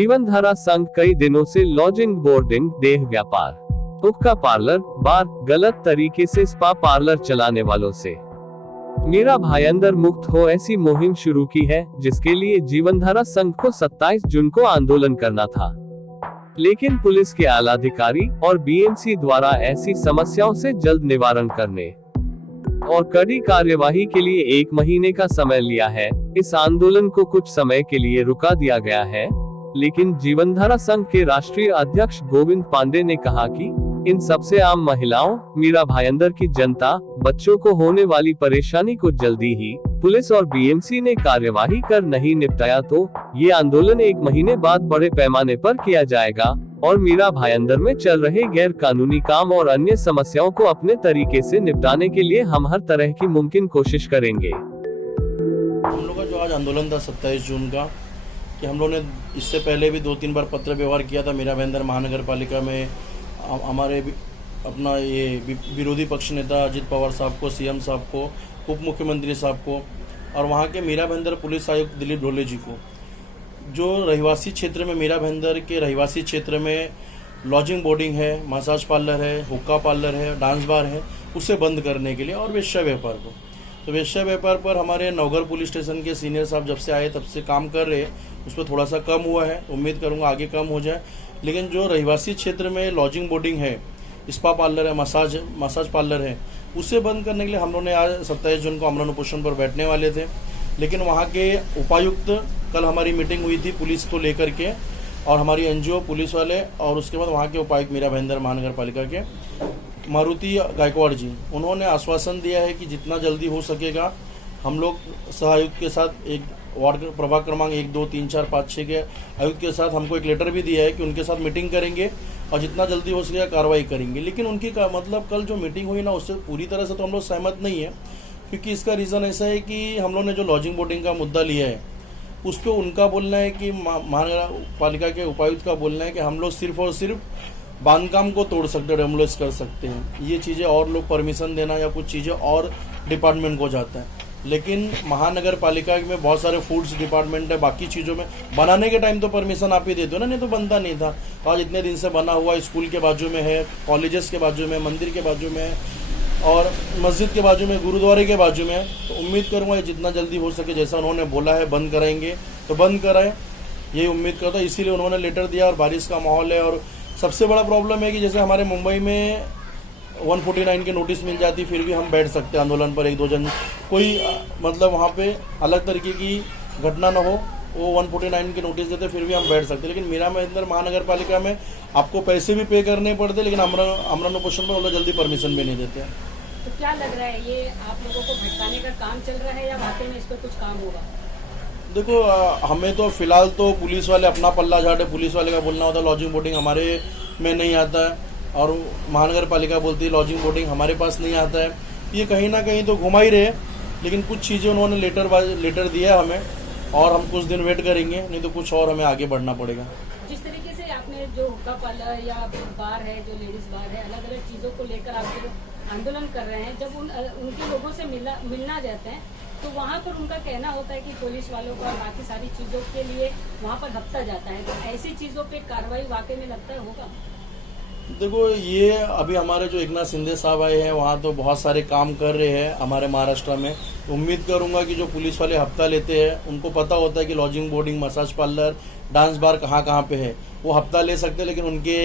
जीवनधारा संघ कई दिनों से लॉजिंग, बोर्डिंग, देह व्यापार, हुक्का पार्लर, बार, गलत तरीके से स्पा पार्लर चलाने वालों से मेरा भाईंदर मुक्त हो ऐसी मुहिम शुरू की है, जिसके लिए जीवनधारा संघ को 27 जून को आंदोलन करना था। लेकिन पुलिस के आला अधिकारी और बीएमसी द्वारा ऐसी समस्याओं से जल्द निवारण करने और कड़ी कार्यवाही के लिए 1 महीने का समय लिया है। इस आंदोलन को कुछ समय के लिए रुका दिया गया है, लेकिन जीवनधारा संघ के राष्ट्रीय अध्यक्ष गोविंद पांडे ने कहा कि इन सबसे आम महिलाओं, मीरा भाईंदर की जनता, बच्चों को होने वाली परेशानी को जल्दी ही पुलिस और बीएमसी ने कार्यवाही कर नहीं निपटाया तो ये आंदोलन 1 महीने बाद बड़े पैमाने पर किया जाएगा और मीरा भाईंदर में चल रहे गैर कानूनी काम और अन्य समस्याओं को अपने तरीके से निपटाने के लिए हम हर तरह की मुमकिन कोशिश करेंगे। हम लोग का जो आज आंदोलन था 27 जून का, कि हम लोगों ने इससे पहले भी 2-3 बार पत्र व्यवहार किया था मीरा भाईंदर महानगर पालिका में। हमारे अपना ये विरोधी पक्ष नेता अजित पवार साहब को, सीएम साहब को, उप मुख्यमंत्री साहब को और वहाँ के मीरा भाईंदर पुलिस आयुक्त दिलीप ढोले जी को, जो रहिवासी क्षेत्र में मीरा भाईंदर के रहिवासी क्षेत्र में लॉजिंग, बोर्डिंग है, मसाज पार्लर है, हुक्का पार्लर है, डांस बार है, उसे बंद करने के लिए और वेश्या व्यापार को। तो वेश्या व्यापार पर हमारे नवगढ़ पुलिस स्टेशन के सीनियर साहब जब से आए तब से काम कर रहे हैं, उस पर थोड़ा सा कम हुआ है, उम्मीद करूँगा आगे कम हो जाए। लेकिन जो रहिवासी क्षेत्र में लॉजिंग, बोर्डिंग है, स्पा पार्लर है, मसाज पार्लर है, उसे बंद करने के लिए हम लोगों ने आज 27 जून को आमरण उपोषण पर बैठने वाले थे। लेकिन वहाँ के उपायुक्त, कल हमारी मीटिंग हुई थी पुलिस को लेकर के और हमारी एनजीओ पुलिस वाले और उसके बाद वहाँ के उपायुक्त मीरा भाईंदर महानगर पालिका के मारुति गायकवाड़ जी, उन्होंने आश्वासन दिया है कि जितना जल्दी हो सकेगा हम लोग सहायुक्त के साथ, एक वार्ड प्रभाग क्रमांक 1, 2, 3, 4, 5, 6 के आयुक्त के साथ हमको एक लेटर भी दिया है कि उनके साथ मीटिंग करेंगे और जितना जल्दी हो सकेगा कार्रवाई करेंगे। लेकिन उनकी मतलब कल जो मीटिंग हुई ना, उससे पूरी तरह से तो हम लोग सहमत नहीं है, क्योंकि इसका रीज़न ऐसा है कि हम लोग ने जो लॉजिंग, बोर्डिंग का मुद्दा लिया है उस पर उनका बोलना है कि महानगर पालिका के उपायुक्त का बोलना है कि हम लोग सिर्फ और सिर्फ बांधकाम को तोड़ सकते हैं, डेमोलिश कर सकते हैं। ये चीज़ें और लोग परमिशन देना या कुछ चीज़ें और डिपार्टमेंट को जाता है। लेकिन महानगर पालिका में बहुत सारे फूड्स डिपार्टमेंट है, बाकी चीज़ों में बनाने के टाइम तो परमिशन आप ही देते हो ना, नहीं तो बनता नहीं था। तो आज इतने दिन से बना हुआ स्कूल के बाजू में है, कॉलेजेस के बाजू में, मंदिर के बाजू में और मस्जिद के बाजू में, गुरुद्वारे के बाजू में। तो उम्मीद करूँगा ये जितना जल्दी हो सके, जैसा उन्होंने बोला है बंद कराएंगे तो बंद कराएं, यही उम्मीद करता है। इसीलिए उन्होंने लेटर दिया और बारिश का माहौल है। और सबसे बड़ा प्रॉब्लम है कि जैसे हमारे मुंबई में 149 की नोटिस मिल जाती, फिर भी हम बैठ सकते हैं आंदोलन पर, 1-2 जन, कोई मतलब वहाँ पे अलग तरीके की घटना ना हो, वो 149 की नोटिस देते फिर भी हम बैठ सकते हैं। लेकिन मीरा भाईंदर महानगर पालिका में आपको पैसे भी पे करने पड़ते, लेकिन आमरण उपोषण पर वो लोग जल्दी परमिशन भी नहीं देते। तो क्या लग रहा है, ये आप लोगों को भटकाने का काम चल रहा है या वाकई में इस पर कुछ काम होगा? देखो, हमें तो फिलहाल तो पुलिस वाले अपना पल्ला झाड़े, पुलिस वाले का बोलना होता है लॉजिंग, बोर्डिंग हमारे में नहीं आता है और महानगर पालिका बोलती है लॉजिंग, बोर्डिंग हमारे पास नहीं आता है। ये कहीं ना कहीं तो घुमा ही रहे। लेकिन कुछ चीज़ें उन्होंने लेटर दिया हमें और हम कुछ दिन वेट करेंगे, नहीं तो कुछ और हमें आगे बढ़ना पड़ेगा। जिस तरीके से आपने जो हुक्का पार्लर या बार है, जो लेडीज बार है, अलग अलग चीज़ों को लेकर आप आंदोलन कर रहे हैं, जब उनके लोगों से मिलना जाते हैं तो वहाँ पर उनका कहना होता है कि पुलिस वालों का बाकी सारी चीज़ों के लिए वहाँ पर हफ्ता जाता है। तो ऐसी चीज़ों पे कार्रवाई वाकई में लगता है होगा? देखो, ये अभी हमारे जो एकनाथ शिंदे साहब आए हैं वहाँ तो बहुत सारे काम कर रहे हैं हमारे महाराष्ट्र में। उम्मीद करूँगा कि जो पुलिस वाले हफ्ता लेते हैं, उनको पता होता है कि lodging, boarding, massage parlour, dance bar कहाँ कहाँ पे है, वो हफ्ता ले सकते हैं। लेकिन उनके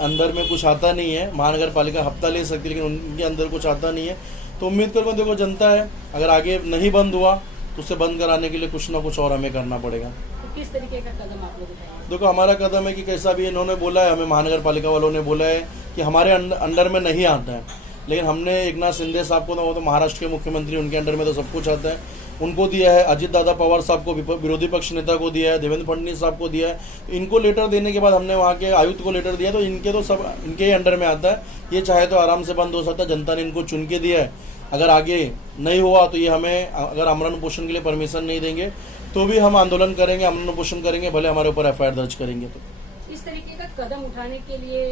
अंदर में कुछ आता नहीं है। महानगर पालिका हफ्ता ले सकती है लेकिन उनके अंदर कुछ आता नहीं है। तो उम्मीद करूँगा, देखो जनता है, अगर आगे नहीं बंद हुआ तो उसे बंद कराने के लिए कुछ ना कुछ और हमें करना पड़ेगा। तो किस तरीके का कदम आप लोग उठाएंगे? देखो, हमारा कदम है कि कैसा भी इन्होंने बोला है, हमें महानगर पालिका वालों ने बोला है कि हमारे अंडर में नहीं आता है। लेकिन हमने एकनाथ शिंदे साहब को, वो तो महाराष्ट्र के मुख्यमंत्री, उनके अंडर में तो सब कुछ आता है, उनको दिया है। अजित दादा पवार साहब को, विरोधी पक्ष नेता को दिया है, देवेंद्र फडणवीस साहब को दिया है। इनको लेटर देने के बाद हमने वहाँ के आयुक्त को लेटर दिया, तो इनके तो सब इनके ही अंडर में आता है। ये चाहे तो आराम से बंद हो सकता है, जनता ने इनको चुन के दिया है। अगर आगे नहीं हुआ तो ये हमें, अगर आमरण उपोषण के लिए परमिशन नहीं देंगे तो भी हम आंदोलन करेंगे, आमरण उपोषण करेंगे, भले हमारे ऊपर एफआईआर दर्ज करेंगे। तो इस तरीके का कदम उठाने के लिए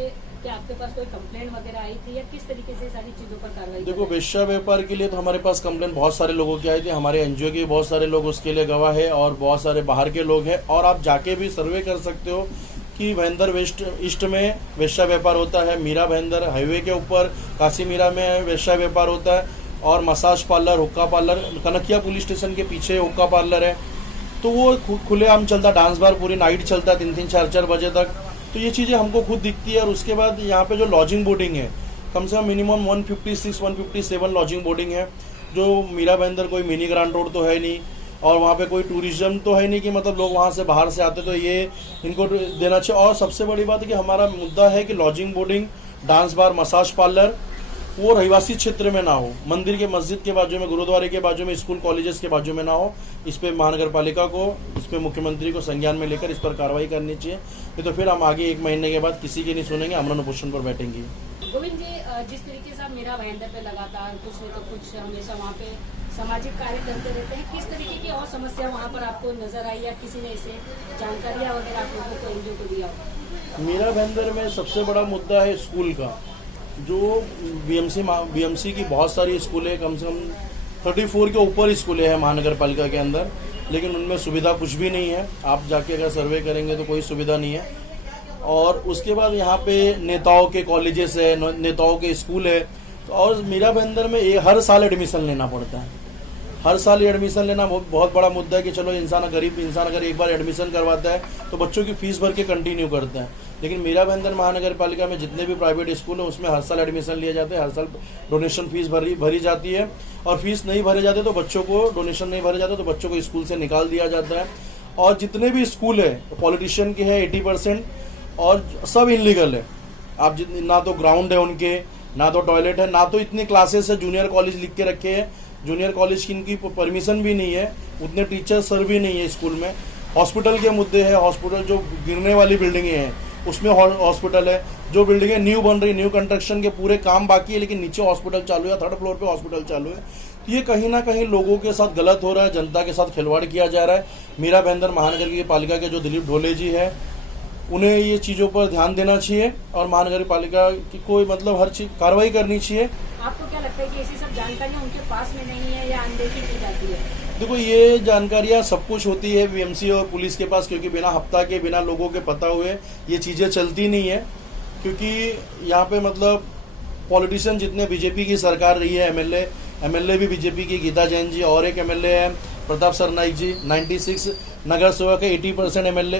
क्या आपके पास कोई कंप्लेंट वगैरह आई थी या किस तरीके से सारी चीजों पर कार्रवाई? देखो, वेश्या व्यापार के लिए तो हमारे पास कंप्लेंट बहुत सारे लोगों की आई थी, हमारे एनजीओ के बहुत सारे लोग उसके लिए गवाह है और बहुत सारे बाहर के लोग हैं। और आप जाके भी सर्वे कर सकते हो कि भाईंदर वेस्ट ईस्ट में वेश्या व्यापार होता है, मीरा भाईंदर हाईवे के ऊपर काशी मीरा में वेश्या व्यापार होता है, और मसाज पार्लर, हुक्का पार्लर, कनकिया पुलिस स्टेशन के पीछे हुक्का पार्लर है, तो वो खुलेआम चलता, डांस बार पूरी नाइट चलता है 3-3, 4-4 बजे तक। तो ये चीज़ें हमको खुद दिखती है। और उसके बाद यहाँ पे जो लॉजिंग बोर्डिंग है, कम से कम मिनिमम 156-157 लॉजिंग बोर्डिंग है, जो मीरा भाईंदर कोई मिनी ग्रांड रोड तो है नहीं, और वहाँ पे कोई टूरिज्म तो है नहीं कि मतलब लोग वहाँ से बाहर से आते, तो ये इनको देना चाहिए। और सबसे बड़ी बात है कि हमारा मुद्दा है कि lodging boarding, dance bar, massage parlour वो रहिवासी क्षेत्र में ना हो, मंदिर के मस्जिद के बाजू में, गुरुद्वारे के बाजू में, स्कूल कॉलेजेस के बाजू में ना हो। इस पे महानगर पालिका को, इस पे मुख्यमंत्री को संज्ञान में लेकर इस पर कार्रवाई करनी चाहिए। नहीं तो फिर हम आगे 1 महीने के बाद किसी की नहीं सुनेंगे, अमन उपोषण पर बैठेंगे। गोविंद जी, जिस तरीके से आप मीरा भाईंदर पे लगातार कुछ नहीं तो कुछ हमेशा वहाँ पे सामाजिक कार्य करते रहते हैं, किस तरीके की और समस्या वहाँ पर आपको नजर आई या किसी ने इसे जानकारियाँ वगैरह आप लोगों को एनजीओ को दिया हो? मीरा भाईंदर में सबसे बड़ा मुद्दा है स्कूल का। जो बीएमसी की बहुत सारी स्कूलें, कम से कम 34 के ऊपर स्कूलें हैं महानगर पालिका के अंदर, लेकिन उनमें सुविधा कुछ भी नहीं है। आप जाके अगर सर्वे करेंगे तो कोई सुविधा नहीं है। और उसके बाद यहाँ पे नेताओं के कॉलेजेस है, नेताओं के स्कूल है, और मीरा भाईंदर में हर साल एडमिशन लेना पड़ता है। हर साल एडमिशन लेना बहुत बड़ा मुद्दा है कि चलो गरीब इंसान अगर एक बार एडमिशन करवाता है तो बच्चों की फीस भर के कंटिन्यू करता है। लेकिन मीरा भाईंदर महानगर पालिका में जितने भी प्राइवेट स्कूल है उसमें हर साल एडमिशन लिए जाते हैं, हर साल डोनेशन फीस भरी जाती है, और फीस नहीं भरे जाते तो बच्चों को, डोनेशन नहीं भरे जाते तो बच्चों को स्कूल से निकाल दिया जाता है। और जितने भी स्कूल है पॉलिटिशियन के हैं 80%, और सब इनलीगल है। आप ना तो ग्राउंड है उनके, ना तो टॉयलेट है, ना तो इतनी क्लासेस है। जूनियर कॉलेज लिख के रखे हैं, जूनियर कॉलेज की इनकी परमिशन भी नहीं है, उतने टीचर सर भी नहीं है स्कूल में। हॉस्पिटल के मुद्दे हैं, हॉस्पिटल जो गिरने वाली बिल्डिंगें हैं उसमें हॉस्पिटल है, जो बिल्डिंगें न्यू बन रही, न्यू कंस्ट्रक्शन के पूरे काम बाकी है, लेकिन नीचे हॉस्पिटल चालू है, 3rd फ्लोर पे हॉस्पिटल चालू है। तो ये कहीं ना कहीं लोगों के साथ गलत हो रहा है, जनता के साथ खिलवाड़ किया जा रहा है। मीरा भाईंदर महानगर की पालिका के जो दिलीप ढोले जी है, उन्हें ये चीज़ों पर ध्यान देना चाहिए और महानगर पालिका की कोई मतलब हर चीज कार्रवाई करनी चाहिए। आपको क्या लगता है कि ऐसी सब जानकारियाँ उनके पास में नहीं है या अनदेखी की जाती है? देखो, ये जानकारियाँ सब कुछ होती है बीएमसी और पुलिस के पास, क्योंकि बिना हफ्ता के, बिना लोगों के पता हुए ये चीज़ें चलती नहीं है। क्योंकि यहाँ पे मतलब पॉलिटिशियन जितने, बीजेपी की सरकार रही है, एमएलए भी बीजेपी की, गीता जैन जी, और एक एमएलए है प्रताप सरनाइक जी, 96 नगर सेवक है, 80% एमएलए,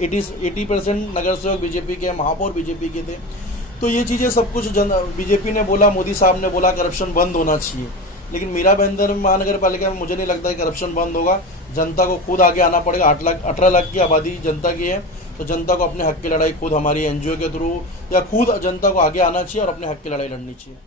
80% नगर सेवक बीजेपी के, महापौर बीजेपी के थे। तो ये चीज़ें सब कुछ बीजेपी ने बोला, मोदी साहब ने बोला करप्शन बंद होना चाहिए, लेकिन मीरा भाईंदर महानगर पालिका में मुझे नहीं लगता है करप्शन बंद होगा। जनता को खुद आगे आना पड़ेगा। 18 लाख की आबादी जनता की है, तो जनता को अपने हक की लड़ाई खुद हमारी एनजीओ के थ्रू या खुद जनता को आगे आना चाहिए और अपने हक की लड़ाई लड़नी चाहिए।